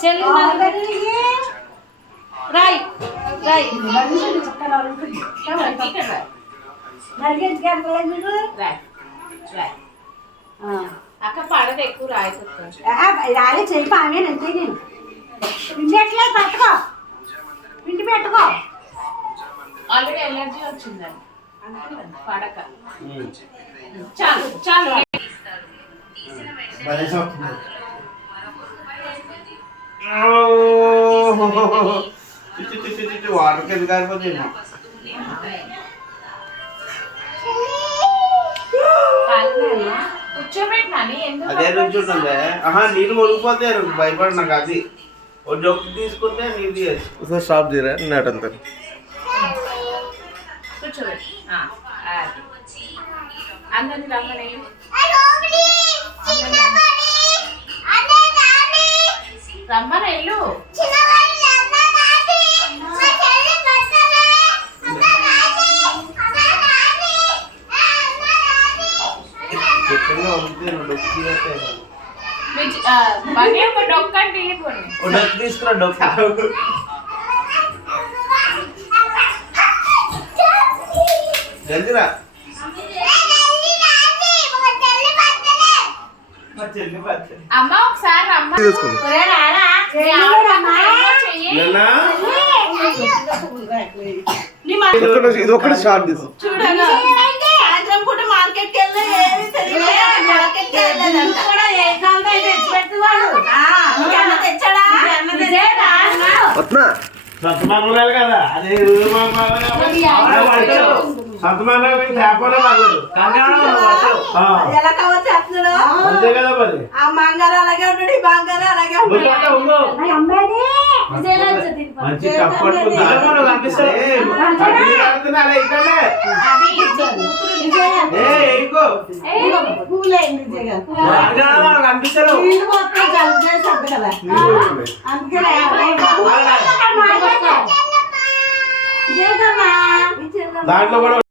చెల్లి రాయ్ రాయ్ అక్క పడదు ఎక్కువ రాలే చెయ్యి పామే అంతే నేను పిండి ఎట్లా పట్టుకో పిండి పెట్టుకో ఆల్రెడీ ఎలర్జీ వచ్చిందండి పడక చాలు చాలు వాటర్ కింద కారిపోతుంది అదే నుంచుంటుందే నీళ్ళు కొనుక్కోతే భయపడి నాకు అది ఒక జొక్కు తీసుకుంటే నీళ్ళు తీయచ్చు స్టాప్ చేయరా నెట్ అంతా అందరిని రమ్మని రమ్మని వెళ్ళు తీసుకురా డొక్క జల్దిరా అమ్మ ఒకసారి ఇది ఒకటి స్టార్ట్ చేసి సాయంత్రం పూట మార్కెట్కి వస్తున్నా సంతమానాలు కదా అదే సంతమానాలు చేపలే పర్లేదు ఎలా కావచ్చు అంతే కదా మరి ఆ బంగారు అలాగే ఉంటాడు ఈ బంగారు అలాగే ఉంటాడు మంచి కప్పట్టుకుందా కనిపిస్తారు దాంట్లో కూడా